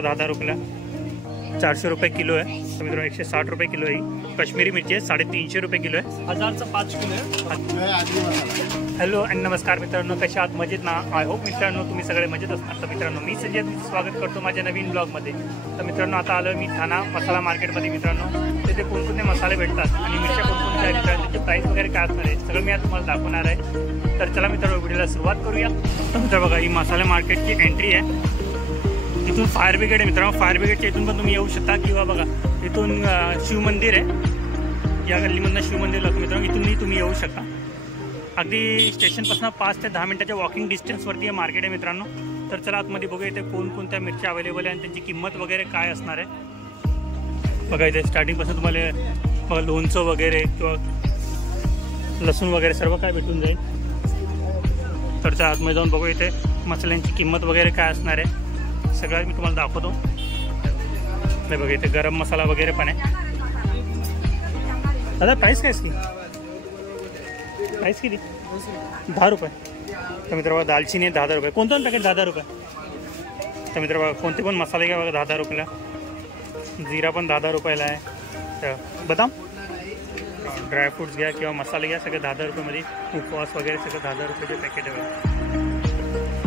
बघा 10 रुपयाला, 400 रुपये किलो आहे. तर मित्रांनो 160 रुपये किलो आहे. काश्मीरी मिरची आहे 350 रुपये किलो आहे. 1000चं 5 किलो आहे. हॅलो आणि नमस्कार मित्रांनो, कशा आहात? मजेत ना? आय होप मित्रांनो तुम्ही सगळे मजेत असणार. तर मित्रांनो मी संजय स्वागत करतो माझ्या नवीन ब्लॉगमध्ये. तर मित्रांनो आता आलो मी ठाणा मसाला मार्केटमध्ये. मित्रांनो तिथे कोणकोणते मसाले भेटतात आणि मिरच्या कोणकोणत्या आहेत, मित्रांनो त्याची प्राईस वगैरे काय असणार आहे सगळं मी आज तुम्हाला दाखवणार आहे. तर चला मित्रांनो व्हिडिओला सुरुवात करूया. तर मित्रांनो बघा ही मसाला मार्केटची एंट्री आहे. इथून फायर ब्रिगेड आहे मित्रांनो. फायर ब्रिगेडच्या इथून पण तुम्ही येऊ शकता किंवा बघा इथून शिवमंदिर आहे. या गल्लीमधनं शिवमंदिर लागतं मित्रांनो. इथूनही तुम्ही येऊ शकता. अगदी स्टेशनपासून 5 ते 10 मिनिटाच्या वॉकिंग डिस्टन्सवरती हे मार्केट आहे मित्रांनो. तर चला आतमध्ये बघूया इथे कोणकोणत्या मिरच्या अवेलेबल आहे आणि त्यांची किंमत वगैरे काय असणार आहे. बघा इथे स्टार्टिंगपासून तुम्हाला बघा लोणचं वगैरे किंवा लसूण वगैरे सर्व काय भेटून जाईल. तर त्या आतमध्ये जाऊन बघू इथे मसाल्यांची किंमत वगैरे काय असणार आहे सगळं मी तुम्हाला दाखवतो. नाही बघा इथे गरम मसाला वगैरे पण आहे. दादा प्राईस काय इसकी? प्राईस किती? 10 रुपये. तर मित्र बघा दालचिनी आहे 10 रुपये. कोणतं पॅकेट 10 रुपये. तर मित्र बघा कोणते पण मसाले घ्या बघा 10 रुपयाला. जिरा पण 10 रुपयाला आहे. तर बदाम ड्रायफ्रूट्स घ्या किंवा मसाले घ्या सगळे 10 रुपयामध्ये. उपवास वगैरे सगळं 10 रुपयाचे पॅकेट आहे.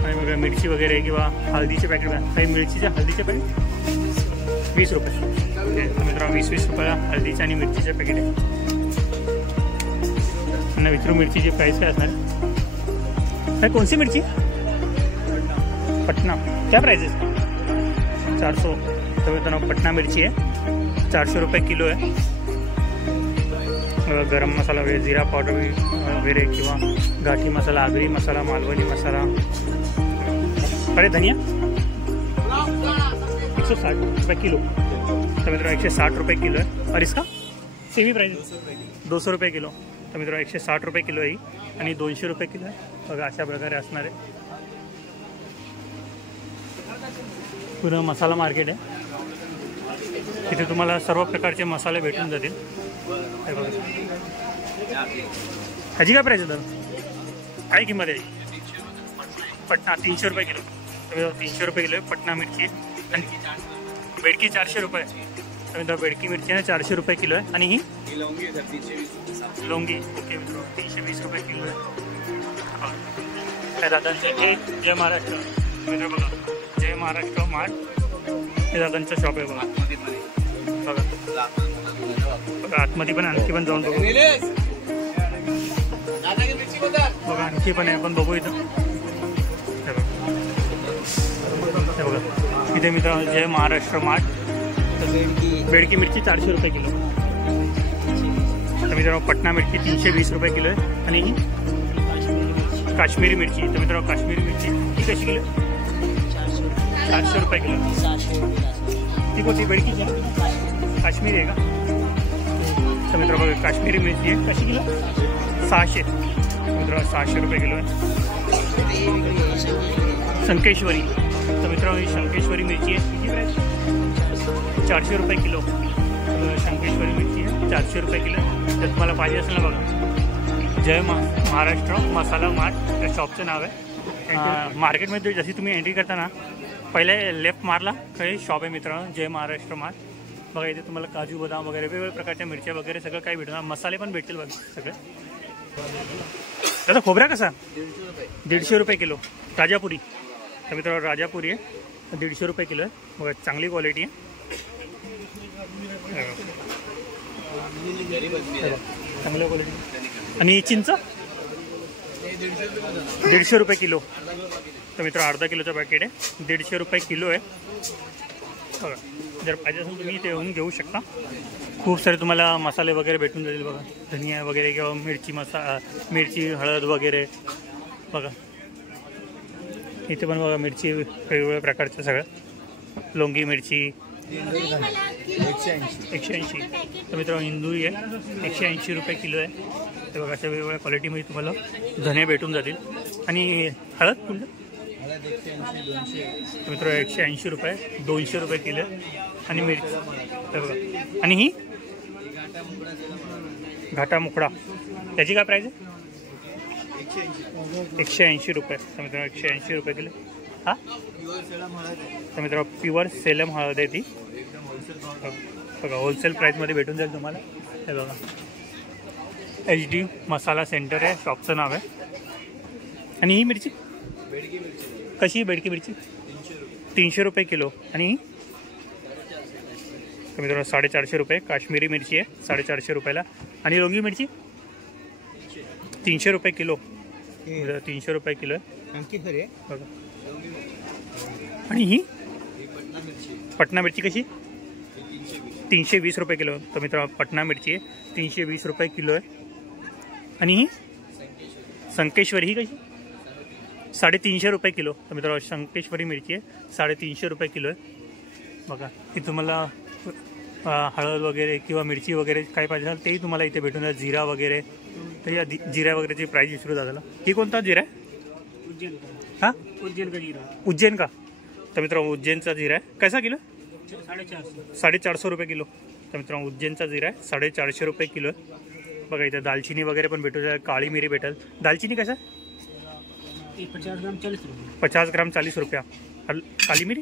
आणि बघा मिरची वगैरे किंवा हळदीचे पॅकेट काही मिरचीचे हळदीचे पॅकेट 20 रुपये. तर मित्रांनो 20-20 रुपयाला हळदीचे आणि मिरचीचे पॅकेट आहे. आणि विचारू मिरचीची प्राईस काय असणार आहे? कोणती मिरची? पटना. क्या प्राईस आहे? 400. तर मित्रांनो पटना मिरची आहे 400 रुपये किलो आहे. गरम मसाला वगैरे जिरा पावडर वगैरे किंवा गाठी मसाला, आगरी मसाला, मालवणी मसाला. अरे धनिया 160 रुपये किलो. तर मित्रांनो 160 रुपये किलो आहे. और इसका सेमी प्राइस 200 रुपये किलो. तर मित्रांनो 160 रुपये किलो आहे आणि 200 रुपये किलो आहे. बघा अशा प्रकारे असणार आहे. पूर्ण मसाला मार्केट आहे. तिथे तुम्हाला सर्व प्रकारचे मसाले भेटून जातील. हे बघा ह्याची काय प्राईस आहे दादा? काय किंमत आहे? पटना 300 रुपये किलो. 300 रुपये किलो आहे पटना मिरची. आणि बेडकी 400 रुपये. तर बेडकी मिरची आहे 400 रुपये किलो आहे. आणि ही लवंगी ओके मित्र 320 रुपये किलो आहे. काय दादांचे हे जय महाराष्ट्र मित्र बघा जय महाराष्ट्र मार्ट हे दादांचं शॉप आहे बघा. बघा बघा आतमध्ये पण आणखी पण जाऊन बघू. बघा आणखी पण आहे आपण बघू इथं. हे बघा इथे मित्र जय महाराष्ट्र मार्ट. बेडकी मिरची 400 रुपये किलो. तर मित्रांनो पटना मिरची 320 रुपये किलो आहे. आणि ही काश्मीरी मिरची. तर मित्रांनो काश्मीरी मिरची ही कशी किलो? 400 रुपये किलो. ती कोणती बेडकीची आहे? काश्मीरी आहे का? तर मित्रांनो बघा काश्मीरी मिरची आहे कशी किलो? 600. मित्रांनो 600 रुपये किलो आहे. संकेश्वरी. तर मित्रांनो ही शंकेश्वरी मिरची आहे. किती प्राईस? 400 रुपये किलो. शंकेश्वरी मिरची आहे 400 रुपये किलो. तर तुम्हाला पाहिजे असेल ना बघा जय महाराष्ट्र मसाला मार्ट या शॉपचं नाव आहे. मार्केटमध्ये जशी तुम्ही एंट्री करता ना पहिले लेफ्ट मारला काही शॉप आहे मित्रांनो जय महाराष्ट्र मार्ट. बघा इथे तुम्हाला काजू बदाम वगैरे वेगवेगळ्या प्रकारच्या मिरच्या वगैरे सगळं काही भेटणार. मसाले पण भेटतील बघा सगळे. त्याचा खोबरा कसा? 150 रुपये किलो. राजापुरी. तर मित्रांनो राजापुरी आहे 150 रुपये किलो आहे. बघा चांगली क्वालिटी आहे. चांगल्या क्वालिटी. आणि चिंच 150 रुपये किलो. तर मित्र अर्धा किलोचं पॅकेट आहे 150 रुपये किलो आहे. बघा जर पाहिजे असेल तुम्ही इथे येऊन घेऊ शकता. खूप सारे तुम्हाला मसाले वगैरे भेटून जातील बघा. धनिया वगैरे किंवा मिरची हळद वगैरे बघा. इथे पण बघा मिरची वेगवेगळ्या प्रकारच्या सगळ्या. लवंगी मिरची 180. तर मित्रांनो इंदुरी आहे 180 रुपये किलो आहे. ते बघा अशा वेगवेगळ्या क्वालिटीमध्ये तुम्हाला धने भेटून जातील. आणि हळद कुठलं? तर मित्रांनो 180 रुपये 200 रुपये किलो आहे. आणि मिरची तर बघा. आणि ही घाटा मुकडा त्याची काय प्राईस आहे? 180 रुपये. तर मित्रांनो 180 रुपये किलो. हा तर मित्रांनो प्युअर सेलम हळद आहे ती बघा, होलसेल प्राईसमध्ये भेटून जाईल तुम्हाला. हे बघा HD मसाला सेंटर आहे शॉपचं नाव आहे. आणि ही मिरची कशी आहे? बेडकी मिरची 300 रुपये किलो. आणि ही तर मित्रांनो 450 रुपये. काश्मीरी मिरची आहे 450 रुपयाला. आणि लोंगी मिरची 300 रुपये किलो. 300 रुपये किलो आहे बघा. आणि ही पटना मिरची कशी? 320 रुपये किलो. तर मित्रांनो पटना मिरची आहे 320 रुपये किलो आहे. आणि ही संकेश्वरी ही कशी? 350 रुपये किलो. तर मित्रांनो संकेश्वरी मिरची आहे 350 रुपये किलो आहे बघा. की तुम्हाला हळद वगैरे किंवा मिरची वगैरे काय पाहिजे असेल तेही तुम्हाला इथे भेटून जाईल. जिरा वगैरे तर या जिरा वगैरेची प्राईस विसरू दादाला. ही कोणता जिरा आहे? उज्जैन. हां उज्जैन का जीरा. उज्जैन का? तर मित्रांनो उज्जैनचा जिरा आहे. कैसा किलो? 450. 450 रुपये किलो. तर मित्रांनो उज्जैनचा जिरा आहे 450 रुपये किलो आहे बघा. इथे दालचिनी वगैरे पण भेटू जाईल. काळी मिरी भेटेल. दालचिनी कसा? 50 ग्राम 40 रुपये. 50 ग्राम 40 रुपया. काली मिरी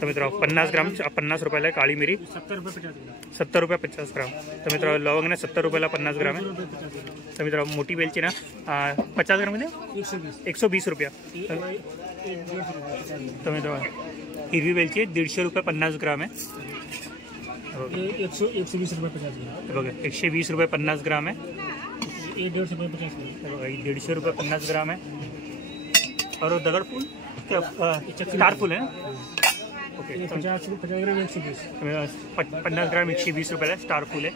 तर मित्रांनो 50 ग्राम 50 रुपयाला आहे काळी मिरी. 70 रुपये 50 ग्राम. 70 रुपये 50 ग्राम. तर मित्रांनो लवंग ना 70 रुपयाला 50 ग्राम आहे. तर मित्रांनो मोठी वेलची ना 50 ग्राममध्ये 120 रुपया. तर मित्रांनो हिरवी वेलची 150 रुपये 50 ग्राम आहे. 120 रुपये 50 ग्राम. बघा 120 रुपये 50 ग्राम आहे. 150 रुपये 50 ग्राम. बघा 150 रुपये 50 ग्राम आहे. और दगड फूल स्टार फूल आहे ना? ओके 50 ग्राम 120. 50 ग्राम 120 रुपयाला स्टार फूल आहे.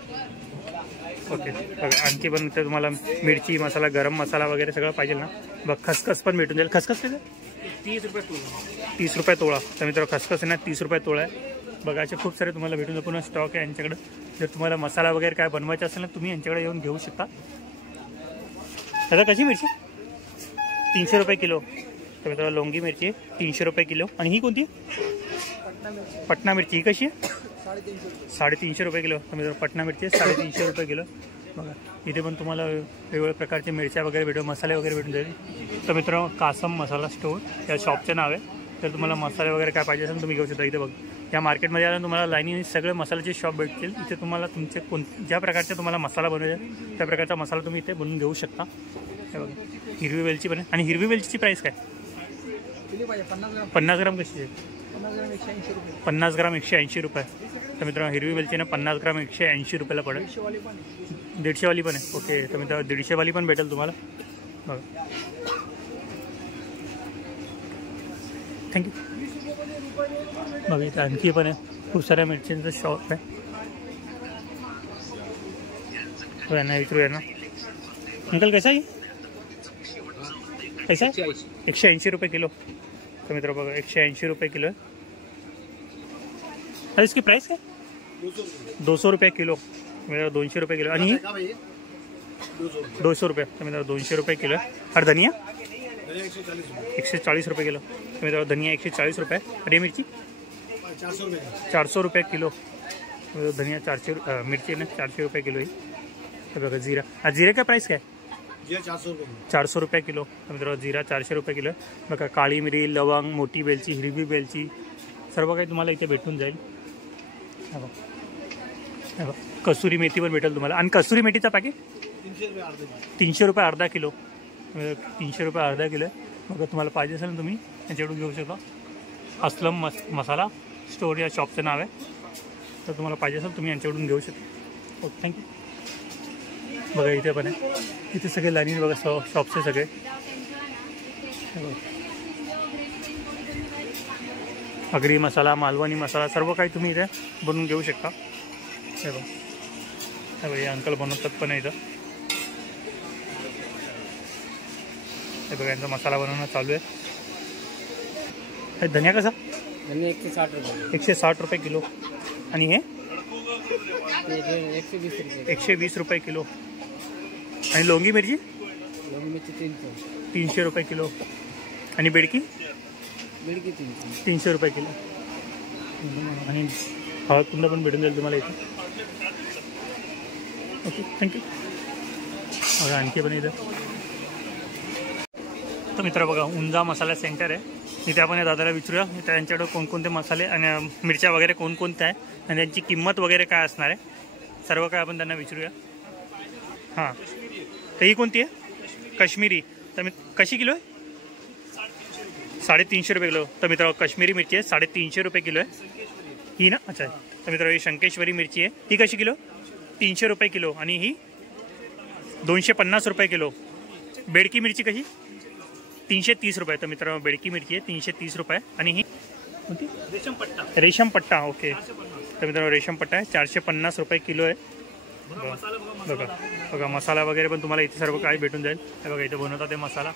ओके बघा आणखी पण इथे तुम्हाला मिरची मसाला गरम मसाला वगैरे सगळं पाहिजे ना. बघ खसखस पण भेटून जाईल. खसखस कसं? 30 रुपये तोळा. 30 रुपये तोळा. तर मित्रांनो खसखस आहे ना 30 रुपये तोळा आहे बघा. असे खूप सारे तुम्हाला भेटून पुन्हा स्टॉक आहे यांच्याकडे. जर तुम्हाला मसाला वगैरे काय बनवायचा असेल ना तुम्ही यांच्याकडे येऊन घेऊ शकता. दादा कशी मिरची? 300 रुपये किलो. तर मित्रांनो लोंगी मिरची 300 रुपये किलो. आणि ही कोणती? पटना मिरची. ही कशी आहे? 350 रुपये किलो. तर मित्रांनो पटना मिरची 350 रुपये किलो बघा. इथे पण तुम्हाला वेगवेगळ्या प्रकारचे मिरच्या वगैरे भेटू मसाले वगैरे भेटून जाईल. तर मित्रांनो कासम मसाला स्टोअर या शॉपचं नाव आहे. तर तुम्हाला मसाले वगैरे काय पाहिजे असेल तुम्ही घेऊ शकता. इथे बघ या मार्केटमध्ये आला तुम्हाला लाईनीने सगळे मसाल्याचे शॉप भेटतील. इथे तुम्हाला तुमचे ज्या प्रकारचे तुम्हाला मसाला बनवायचा त्या प्रकारचा मसाला तुम्ही इथे बनवून घेऊ शकता. हे बघा हिरवी वेलची पण आहे. आणि हिरवी वेलचीची प्राईस काय? 50 ग्राम कशी आहे? 50 ग्राम 180 रुपये. तर मित्रांनो हिरवी वेलची ना 50 ग्राम 180 रुपयाला पडेल. 150 वाली पण आहे. ओके तर मित्रांनो 150 वाली पण भेटेल तुम्हाला बघा. थँक्यू. बघा इथं आणखी पण आहे खूप साऱ्या मिरच्यांचं शॉप आहे. यांना विचारूया ना. अंकल कैसा आहे? कैसा आहे? 180 रुपये किलो. तर मित्र बघा 180 रुपये किलो आहे. अरे इसकी प्राइस है 200 रुपये किलो. मेरा 200 रुपये किलो. आणि 200 रुपये. तर मित्र 200 रुपये किलो आहे. और धनिया 140 रुपये किलो. तर मित्र धनिया 140 रुपये. हरी मिर्ची 400 रुपये किलो. धनिया 400 मिर्ची ना 400 रुपये किलो ही. तर बघा जीरा. जीरे का प्राइस काय? 400 रुपये किलो. तर मित्र जीरा 400 रुपये किलो. बघा काळी मिरी लवंग मोठी वेलची हिरवी वेलची सर्व काही तुम्हाला इथे भेटून जाईल. कसुरी मेथी पण भेटेल तुम्हाला. आणि कसुरी मेथीचा पॅकेट 300 रुपये अर्धा किलो. 300 रुपये अर्धा किलो आहे. मग तुम्हाला पाहिजे असेल तुम्ही यांच्याकडून घेऊ शकता. असलम मसाला स्टोअर या शॉपचं नाव आहे. तर तुम्हाला पाहिजे असेल तुम्ही यांच्याकडून घेऊ शकता. Okay thank you. बघा इथे पण आहे. इथे सगळे लाईन बघा शॉपचे सगळे. आगरी मसाला मालवणी मसाला सर्व काही तुम्ही इथे बनवून घेऊ शकता. हे बघा हे अंकल बनवतात पण इथं. हे बघा यांचा मसाला बनवणं चालू आहे. धनिया कसा? धनिया 160 रुपये. 160 रुपये किलो. आणि हे 120 रुपये. 120 रुपये किलो. आणि लोंगी मिरची 300 रुपये किलो. आणि बेडकी 300 रुपये किलो. आणि हळद कुंड पण भेटून जाईल तुम्हाला इथे. Okay thank you. बघा आणखी पण इथं तर मित्र बघा उंजा मसाला सेंटर आहे. इथे आपण या दादाला विचारूया त्यांच्याकडे कोणकोणते मसाले आणि मिरच्या वगैरे कोणकोणत्या आहे आणि त्यांची किंमत वगैरे काय असणार आहे सर्व काय आपण त्यांना विचारूया. हां तर ही कोणती आहे? काश्मीरी. तर मी कशी किलो आहे? 350 रुपये किलो. तर मित्र काश्मीरी मिरची आहे 350 रुपये किलो आहे ही ना. अच्छा तर मित्र ही शंकेश्वरी मिरची आहे. ही कशी किलो? 300 रुपये किलो. आणि ही 250 रुपये किलो. बेडकी मिरची कशी? 330 रुपये. तर मित्र बेडकी मिरची आहे 330 रुपये. आणि ही कोणती? रेशम पट्टा. ओके तर मित्र रेशम पट्टा आहे 450 रुपये किलो आहे. बघा बघा मसाला वगैरे पण तुम्हाला इथे सर्व काय भेटून जाईल. हे बघा इथे बनवतात ते मसाला.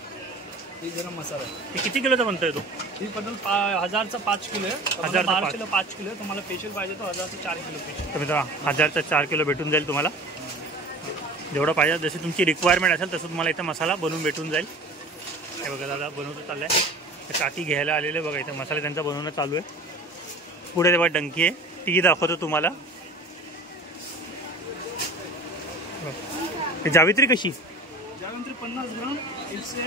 गरम मसाला हे किती किलोचा बनतोय तो? ही पटल 1000चा 5 किलो आहे. 1000चा 5 किलो. तुम्हाला स्पेशल पाहिजे तो 1000चा 4 किलो स्पेशल. तर मित्र 1000चा 4 किलो भेटून जाईल तुम्हाला. जेवढं पाहिजे जशी तुमची रिक्वायरमेंट असेल तसं तुम्हाला इथं मसाला बनवून भेटून जाईल. हे बघा दादा बनवतो चाललं आहे. काकी घ्यायला आलेले बघा इथं मसाला त्यांचा बनवणं चालू आहे. पुढे तेव्हा डंकी आहे ती दाखवतो तुम्हाला. जावित्री कशी? जावित्री 50 ग्राम 150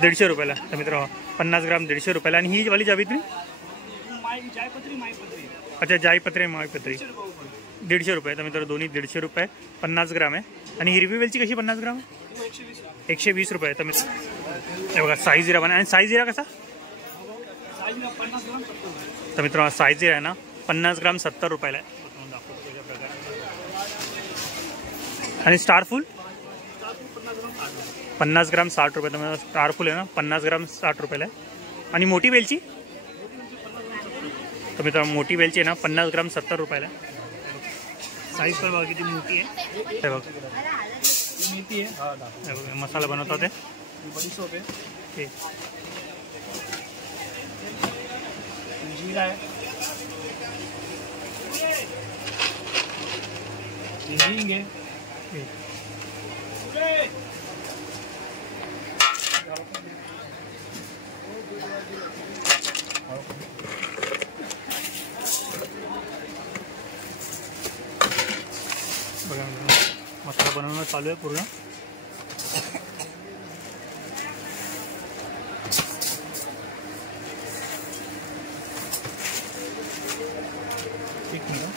150 रुपयाला. तर मित्र 50 ग्राम 150 रुपयाला. आणि ही वाली जावित्री? जायपत्री मायपत्री. अच्छा जायपत्री मायपत्री 150 रुपये. तर मित्र दोन्ही 150 रुपये 50 ग्राम आहे. आणि हिरवी वेलची कशी 50 ग्राम? 120 रुपये. तर मित्र हे बघा साई जिरा बना. आणि साई जिरा कसा? तर मित्र साई जिरा आहे ना 50 ग्राम 70 रुपयाला आहे. आणि स्टारफुल 50 ग्राम 60 रुपये. तर स्टारफुल आहे ना 50 ग्राम 60 रुपयाला आहे. आणि मोठी वेलची? तर मित्र मोठी वेलची आहे ना 50 ग्राम 70 रुपयाला आहे. साईज पण बघा किती मोठी आहे. हे बघ मेथी आहे. मसाला बनवतात ते बडीशोप आहे. ठीक. जीरा आहे. हिंग आहे. बघा मसाला बनवणं चालू आहे पूर्ण. एक मिनिट.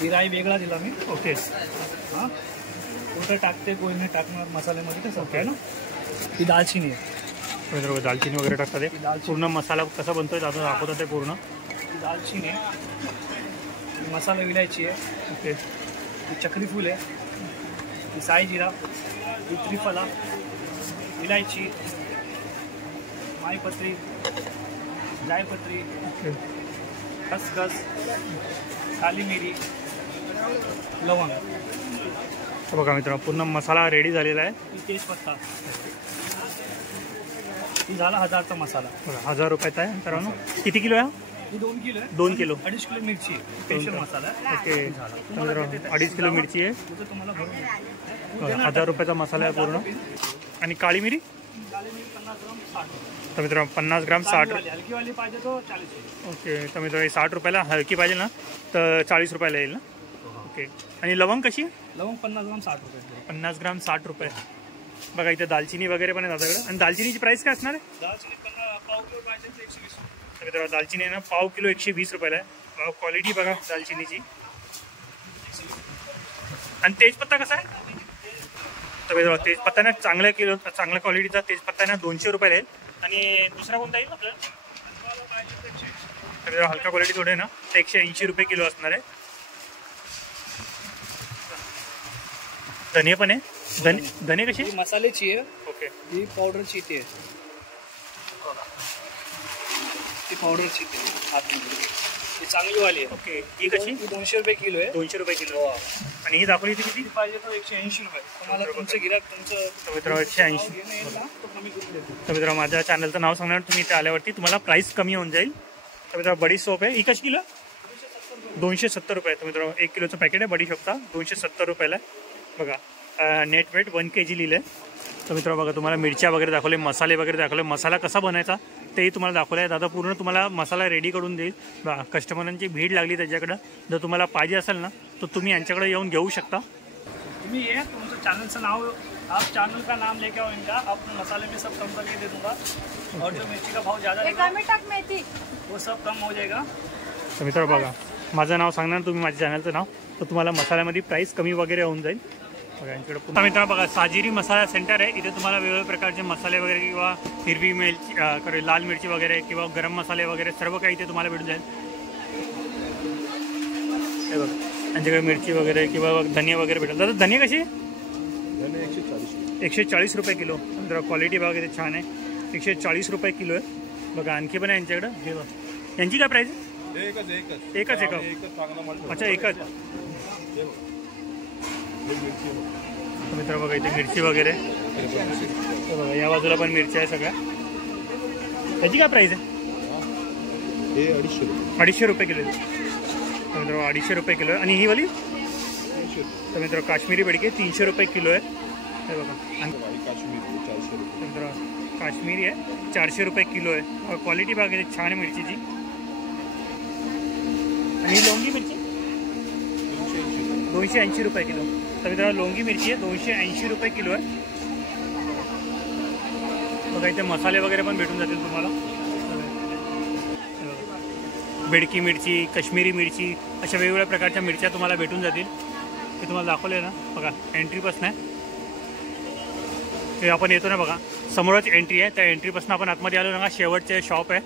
जिराही वेगळा दिला मी. ओके हां कुठं टाकते कोणी नाही टाकणार मसाल्यामध्ये कसं ओके ना. ही दालचिनी आहे. बरोबर दालचिनी वगैरे टाकतात ते. पूर्ण मसाला कसा बनतोय आता दाखवतात ते पूर्ण. ही दालचिनी आहे. मसाला विलायची आहे. ओके ही चक्री फूल आहे. ही साई जिरा. ही त्रिफला विलायची माईपत्री जायपत्री ओके खसखस काली मिरी लवंग. बघा मित्रांनो पूर्ण मसाला रेडी झालेला आहे. ही तेजपत्ता. ही झाला 1000चा मसाला. बघा 1000 रुपयाचा आहे मित्रांनो. किती किलो आहे? ही 2 किलो आहे. 2 किलो. 2.5 किलो मिरची आहे. स्पेशल मसाला आहे. ओके मित्रांनो 2.5 किलो मिरची आहे. तुझं तुम्हाला भरून बघा 1000 रुपयाचा मसाला आहे पूर्ण. आणि काळी मिरी? काली मिरी 50 ग्राम 60. तर मित्रांनो 50 ग्राम 60. हलकी वाली पाहिजे तो 40. ओके तर मित्रांनो 60 रुपयाला. हलकी पाहिजे ना तर 40 रुपयाला येईल ना. ओके आणि लवंग कशी? लवंग 50 ग्राम 60 रुपये. 50 ग्राम 60 रुपये. बघा इथे दालचिनी वगैरे पण आहे दादाकडे. आणि दालचिनीची प्राईस काय असणार आहे? दालचिनी पाव किलो पाहिजे तर 120. तर मित्रांनो दालचिनी आहे ना पाव किलो 120 रुपयाला आहे. क्वालिटी बघा दालचिनीची. आणि तेजपत्ता कसा आहे? तर मित्रांनो तेजपत्ता ना चांगल्या क्वालिटीचा तेजपत्ता ना 200 रुपयाला आहे. आणि दुसरा कोणता येईल आपल्याला? तर हलका क्वालिटी थोडे ना 180 रुपये किलो असणार आहे. धने पण आहे. धने कशी? ही मसाल्याची आहे. ओके ही पावडरची इथे आहे. ती पावडरची इथे आतमध्ये. ही चांगली वाली आहे. ओके ही कशी? ही 200 रुपये किलो आहे. 200 रुपये किलो. आणि ही दाखवली ती किती? पाहिजे तर 180 रुपये. तुम्हाला तुमचं गिराक तुमचं तर मित्रांनो 180. तो कमी करून देतो. तर मित्रांनो माझ्या चॅनलचं नाव सांगणार तुम्ही इथे आल्यावरती तुम्हाला प्राईस कमी होऊन जाईल. तर मित्रांनो बडी सोप आहे. ही कशी किलो? 270 रुपये. तर मित्रांनो 1 किलोचं पॅकेट आहे बडी शॉपचा 270 रुपयाला आहे. बघा नेट वेट 1 kg लिहिलं आहे. तर मित्रांनो बघा, तुम्हाला मिरच्या वगैरे दाखवले, मसाले वगैरे दाखवले, मसाला कसा बनायचा तेही तुम्हाला दाखवलं आहे. दादा पूर्ण तुम्हाला मसाला रेडी करून देईल. बघा, कस्टमरांची भीड लागली त्याच्याकडं. जर तुम्हाला पाहिजे असेल ना तर तुम्ही यांच्याकडे येऊन घेऊ शकता. तुम्ही ये, तुमचं चैनल नाव, आप चैनल का नाम लेके आओ इनका, आप मसाले में सब कम करके दे दूंगा. और जो मिर्ची का भाव ज़्यादा है वो सब कम हो जाएगा. तर मित्रांनो बघा, माझं नाव सांगणार तुम्ही, माझ्या चॅनलचं नाव, तर तुम्हाला मसाल्यामध्ये प्राईस कमी वगैरे होऊन जाईल. बघा यांच्याकडे पुन्हा मित्रांनो बघा, साजिरी मसाला सेंटर आहे. इथे तुम्हाला वेगवेगळ्या प्रकारचे मसाले वगैरे किंवा हिरवी मिरची, लाल मिरची वगैरे किंवा गरम मसाले वगैरे सर्व काही इथे तुम्हाला भेटून जाईल. हे बघा, यांच्याकडे मिरची वगैरे किंवा धनिया वगैरे भेटेल. दादा धनिया कशी? 140 रुपये किलो. जरा क्वालिटी बघा किती छान आहे. 140 रुपये किलो आहे. बघा आणखी पण आहे यांच्याकडं. हे बघा, यांची काय प्राईस आहे? एकच. अच्छा, एकच. मित्रांनो बघा, इथे मिरची वगैरे बघा, या बाजूला पण मिरची आहे सगळ्या. याची काय प्राईस आहे? 250 रुपये किलो. मित्रांनो 250 रुपये किलो आहे. आणि ही वाली तर मित्रांनो काश्मीरी बेडके 300 रुपये किलो आहे. हे बघा, मित्रांनो काश्मीरी आहे 400 रुपये किलो आहे. क्वालिटी बघा किती छान आहे मिरचीची. आणि लोंगी मिरची 280 रुपये किलो. तर मित्रांनो लोंगी मिरची आहे 280 रुपये किलो आहे. बघा इथे मसाले वगैरे पण भेटून जातील तुम्हाला. बेडकी मिरची, काश्मीरी मिरची, अशा वेगवेगळ्या प्रकारच्या मिरच्या तुम्हाला भेटून जातील. ते तुम्हाला दाखवले ना बघा, एंट्रीपासून आहे. ते आपण येतो ना बघा, समोरच एंट्री आहे. त्या एंट्रीपासून आपण आतमध्ये आलो ना, शेवटचे शॉप आहे.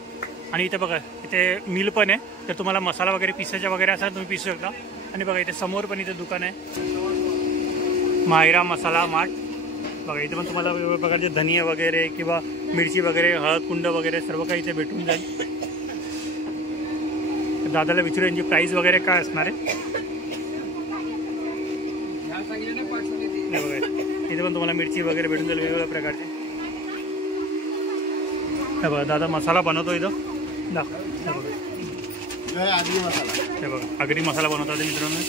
आणि इथे बघा, इथे मिल पण आहे. तर तुम्हाला मसाला वगैरे पिसायचा वगैरे असेल तुम्ही पिसू शकता. आणि बघा इथे समोर पण इथे दुकान आहे, मायरा मसाला मार्ट. बघा इथे पण तुम्हाला वेगवेगळ्या प्रकारचे धनिया वगैरे किंवा मिरची वगैरे, हळद कुंड वगैरे सर्व काही इथे भेटून जाईल. दादाला विचारू यांची प्राईस वगैरे काय असणार आहे. बघा इथे पण तुम्हाला मिरची वगैरे भेटून जाईल वेगवेगळ्या प्रकारचे. हे बघा दादा मसाला बनवतो इथं. हे बघा आगरी मसाला बनवतात मित्रांनो.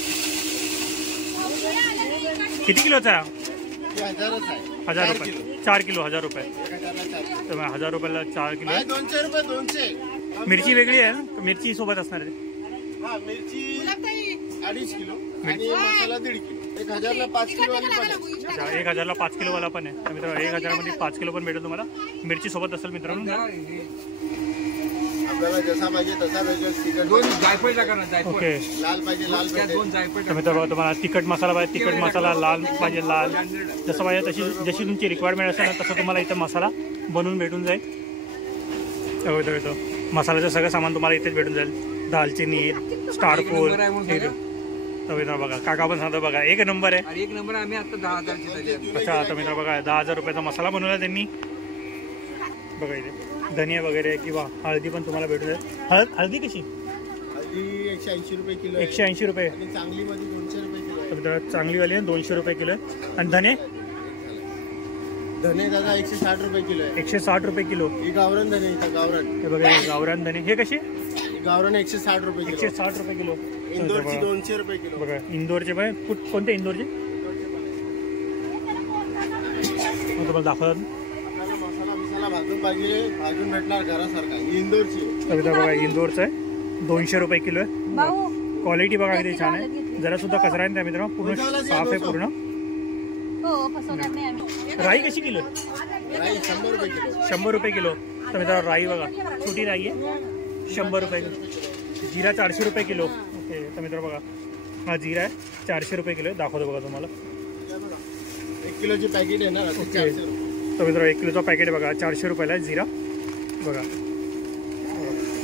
किती किलोचा? 1000 रुपये. 4 किलो 1000 रुपये. तर 1000 रुपयाला 4 किलो. 200. मिरची वेगळी आहे, मिरची सोबत असणार आहे. मिरची 2.5 किलो आणि मसाला 1.5 किलो. 1000ला 5 किलो वाली पण आहे. 1000ला 5 किलो वाला पण आहे. तर मित्रांनो 1000 मध्ये 5 किलो पण भेटेल तुम्हाला. मिरची सोबत असेल मित्रांनो. आपल्याला जसा पाहिजे तसा भेटेल. ओके. लाल पाहिजे लाल पाहिजे. तर मित्रांनो तुम्हाला तिखट मसाला पाहिजे तिखट मसाला, लाल पाहिजे लाल, जसं पाहिजे जशी तुमची रिक्वायरमेंट असेल ना तसं तुम्हाला इथं मसाला बनवून भेटून जाईल. मसाल्याचं सगळं सामान तुम्हाला इथेच भेटून जाईल. दालचिनी, स्टारफूल. तर मित्रांनो बघा, काका पण सांगतो बघा, एक नंबर आहे. एक नंबर आम्ही आता 10,000. अच्छा, आता मित्रांनो बघा 10,000 रुपयाचा मसाला बनवला त्यांनी. बघा इथे धनिया वगैरे किंवा हळदी पण तुम्हाला भेटून जाईल. हळदी कशी? हळदी 180 रुपये किलो. 180 रुपये. आणि चांगली मध्ये 200 रुपये किलो. तर मित्रांनो चांगलीवाली आहे 200 रुपये किलो. आणि धने दादा 160 रुपये किलो आहे. 160 रुपये किलो. ही गावरान धने इथं गावरान. हे बघा गावरान धने. हे कसे? गावरान 160 रुपये किलो. 160 रुपये किलो. इंदोरची 200 रुपये किलो. बघा इंदोरचे पण कोणते इंदोरचे तुम्हाला दाखवतात. मसाला भाजून पाहिजे, भाजून भेटणार घरासारखा. इंदोरची. बघा इंदोरचं आहे 200 रुपये किलो आहे. क्वालिटी बघा किती छान आहे. जरा सुद्धा कचरा आहे त्या मित्रांनो, पूर्ण साफ आहे पूर्ण. राई कशी किलो? राई 100 रुपये किलो. 100 रुपये किलो. तर मित्रांनो राई बघा, छोटी राई आहे 100 रुपये किलो. जिरा 400 रुपये किलो. ओके. तर मित्रांनो बघा हा जिरा आहे 400 रुपये किलो. दाखवतो बघा तुम्हाला. 1 किलोची पॅकेट आहे ना. ओके. तर मित्रांनो 1 किलोचा पॅकेट बघा 400 रुपयाला आहे जिरा. बघा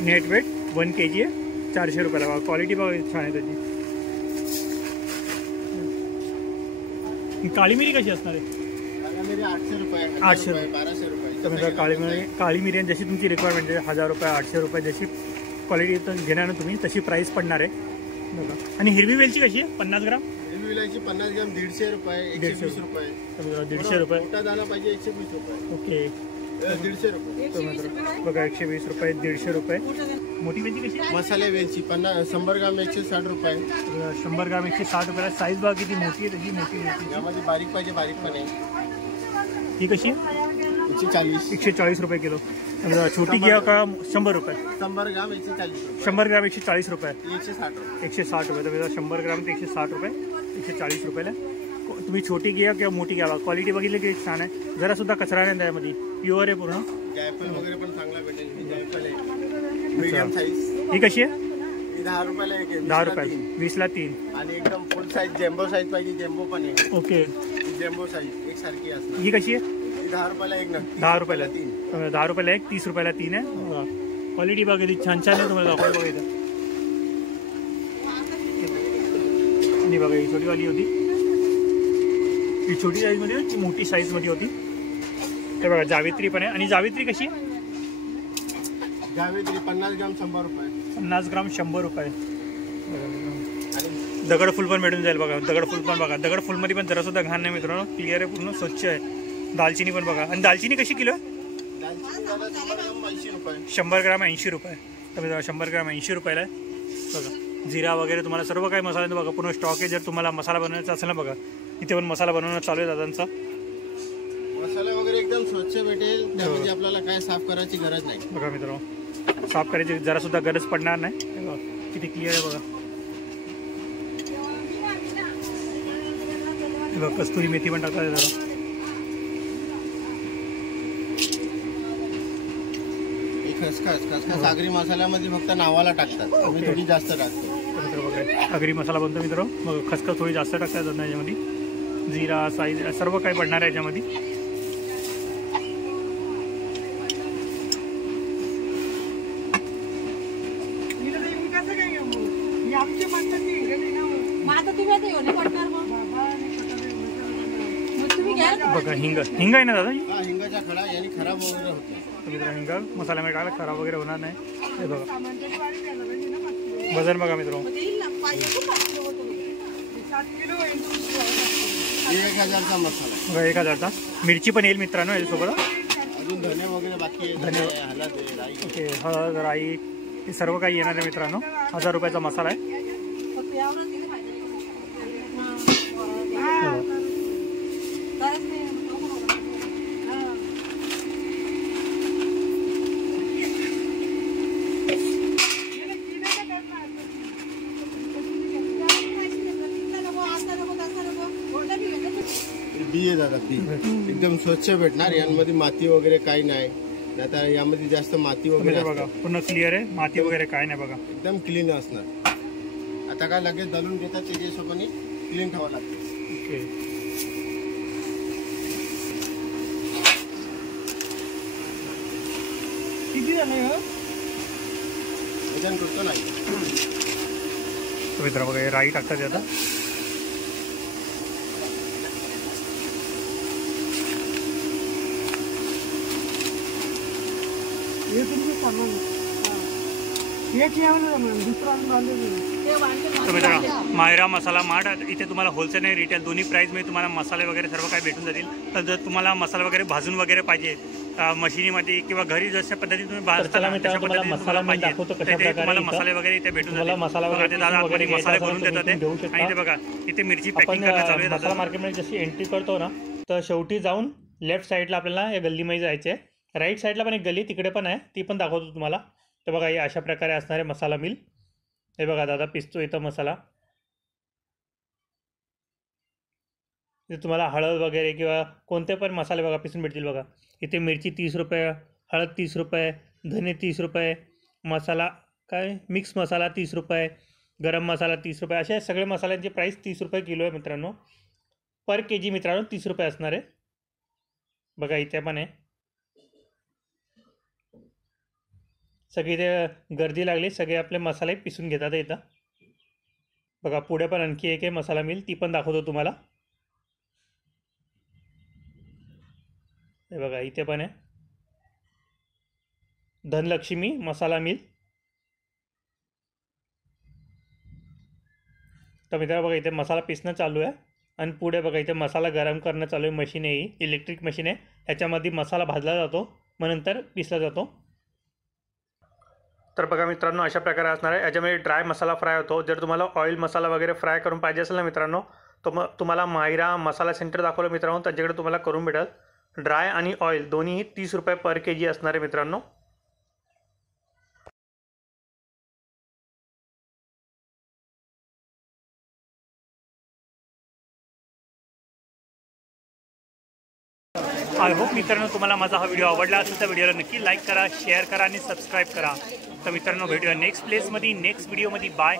नेट वेट 1 kg आहे 400 रुपयाला. बघा क्वालिटी बघा छान आहे त्याची. काळी मिरी कशी असणार आहे? 800 रुपये. 800 रुपये. 1200 रुपये. तर मित्रांनो काळी मिरी जशी तुमची रिक्वायरमेंट आहे 1000 रुपये 800 रुपये जशी क्वालिटी घेणार ना तुम्ही तशी प्राईस पडणार आहे. बघा. आणि हिरवी वेलची कशी आहे? 50 ग्राम. हिरवी वेलची 50 ग्राम 150 रुपये. 120 रुपये. 150 रुपये. मोठा दाना पाहिजे 120 रुपये. ओके. 150 रुपये. बघा 120 रुपये 150 रुपये. मोठी वेलची कशी? मसाले वेलची 100 ग्राम 160 रुपये. 100 ग्राम 160 रुपयाला. साईज बघा किती मोठी आहे त्याची. मोठी यामध्ये बारीक पाहिजे बारीक पण आहे. ही कशी आहे? 140. 140 रुपये किलो. छोटी घ्या का 100 रुपये? 100 ग्राम 140 रुपये. 100 ग्राम 140 रुपये. 160 रुपये. 160 रुपये. तर 100 ग्राम ते 160 रुपये, 140 रुपयाला. तुम्ही छोटी घ्या किंवा मोठी घ्यावा. क्वालिटी बघितली की छान आहे. जरासुद्धा कचरा नाही त्यामध्ये, प्युअर आहे पूर्ण. जायफल वगैरे पण चांगला भेटेल. जायफल आहे मीडियम साईज. ही कशी आहे? 10 रुपयाला एक आहे. 10 रुपये. 20ला 3. आणि एकदम फुल साईज जेम्बो साईज पाहिजे, जेम्बो पण आहे. ओके. जेम्बो साईज एकसारखी असणार. ही कशी आहे? 10 रुपयाला एक. 10 रुपयाला 3. 10 रुपयाला एक, 30 रुपयाला 3 आहे. क्वालिटी बघा किती छान छान आहे. तुम्हाला दाखवायला बघा इथं. आणि बघा ही छोटीवाली होती. ही छोटी साईजमध्ये होती, मोठी साईजमध्ये होती. ते बघा जावित्री पण आहे. आणि जावित्री कशी आहे? जावेत्री 50 ग्राम 100 रुपये. 50 ग्राम 100 रुपये. आणि दगडफूल पण भेटून जाईल बघा. दगडफूल पण बघा. दगडफूलमध्ये पण जरासुद्धा घाण नाही मित्रांनो. क्लिअर आहे, पूर्ण स्वच्छ आहे. दालचिनी पण बघा. आणि दालचिनी कशी किलो आहे? दालचिनी दादा 100 ग्राम 80 रुपये. 100 ग्राम 80 रुपये. तर मित्रांनो 100 ग्राम 80 रुपयाला आहे बघा. जिरा वगैरे तुम्हाला सर्व काही मसाला बघा, पूर्ण स्टॉक आहे. जर तुम्हाला मसाला बनवायचा असेल ना बघा, इथे पण मसाला बनवणं चालू आहे दादांचा. मसाला वगैरे एकदम स्वच्छ भेटेल. त्यामध्ये आपल्याला काय साफ करायची गरज नाही. बघा मित्रांनो, साफ करायची जरासुद्धा गरज पडणार नाही. हे बघा किती क्लिअर आहे बघा. हे बघा कस्तुरी मेथी पण टाकतात जरा. खसखस आगरी मसाल्यामध्ये फक्त नावाला टाकतात. आम्ही थोडी जास्त टाकतो. मित्र बघा आगरी मसाला बनतो मित्र. मग खसखस थोडी जास्त टाकतात याच्यामध्ये. जिरा साईज सर्व काही पडणार आहे याच्यामध्ये. बघा हिंग आहे ना दादा? हिंगाचा खडा याने खराब वगैरे होतो. मित्र हिंग मसाल्यामध्ये टाकला खराब वगैरे होणार नाही. हे बघा वजन बघा मित्र. 1000चा मसाला. बघा 1000चा. मिरची पण येईल मित्रांनो याच्यासोबत. अजून धने वगैरे बाकी आहे. धने, हळद, राई. ओके. हळद, राई हे सर्व काही येणार आहे मित्रांनो. 1000 रुपयाचा मसाला आहे. बी आहे दादा. बी एकदम स्वच्छ भेटणार. यांमध्ये माती वगैरे काही नाही. आता यामध्ये जास्त माती वगैरे बघा पूर्ण क्लिअर आहे. माती वगैरे काय नाही बघा. एकदम क्लीन असणार. आता काय लगेच दलून घेतात त्याच्या हिशोबाने क्लीन ठेवावं लागतं. ओके. किती झालं वजन करतो नाही. मित्र बघा राई टाकतात आता. मायरा मसाला मार्ट इथे तुम्हाला होलसेल आणि रिटेल दोन्ही प्राईसमध्ये तुम्हाला मसाले वगैरे सर्व काही भेटून जातील. तर जर तुम्हाला मसाला वगैरे भाजून वगैरे पाहिजे मशिनीमध्ये किंवा घरी जशा पद्धतीने तुम्ही भाजता मसाला पाहिजे तुम्हाला मसाले वगैरे इथे भेटून जातील. मसाले बनवून देतात ते. आणि इथे बघा इथे मिरची पॅकिंग करणं चालू आहे. मसाला मार्केटमध्ये जशी एंट्री करतो ना, तर शेवटी जाऊन लेफ्ट साईडला आपल्याला या गल्लीमध्ये जायचे आहे. राईट साईडला पण एक गल्ली तिकडे पण आहे, ती पण दाखवतो तुम्हाला. तर बघा हे अशा प्रकारे असणारे मसाला मिल. हे बघा दादा पिसतो इथं मसाला. इथे तुम्हाला हळद वगैरे किंवा कोणते पण मसाले बघा पिसून भेटतील. बघा इथे मिरची 30 रुपये, हळद 30 रुपये, धने 30 रुपये, मसाला काय मिक्स मसाला 30 रुपये, गरम मसाला 30 रुपये. असे सगळे मसाल्यांची प्राईस 30 रुपये किलो आहे मित्रांनो. पर के जी मित्रांनो 30 रुपये असणार आहे. बघा इथे पण आहे. सगळी इथे गर्दी लागली. सगळे आपले मसाले पिसून घेतात इथं. बघा पुढे पण आणखी एक आहे मसाला मिल, ती पण दाखवतो तुम्हाला. हे बघा इथे पण आहे धनलक्ष्मी मसाला मिल. तर मित्रांनो बघा इथे मसाला पिसणं चालू आहे. आणि पुढे बघा इथे मसाला गरम करणं चालू आहे. मशीन आहे ही, इलेक्ट्रिक मशीन आहे. ह्याच्यामध्ये मसाला भाजला जातो, मग नंतर पिसला जातो. तर बघा मित्रांनो अशा प्रकारे असणार आहे. याच्यामध्ये ड्राय मसाला फ्राय होतो. जर तुम्हाला ऑइल मसाला वगैरे फ्राय करून पाहिजे असेल ना मित्रांनो, तर मग तुम्हाला मायरा मसाला सेंटर दाखवलं मित्रांनो, त्यांच्याकडे तुम्हाला करून भेटेल. ड्राय आणि ऑइल दोन्हीही 30 रुपये पर केजी असणार आहे मित्रांनो। आय होप मित्रांनो तुम्हाला माझा हा व्हिडिओ आवडला असेल तर व्हिडिओला नक्की लाईक करा, शेअर करा आणि सबस्क्राईब करा। तर मित्रांनो भेटूया नेक्स्ट प्लेसमध्ये नेक्स्ट व्हिडिओमध्ये। बाय।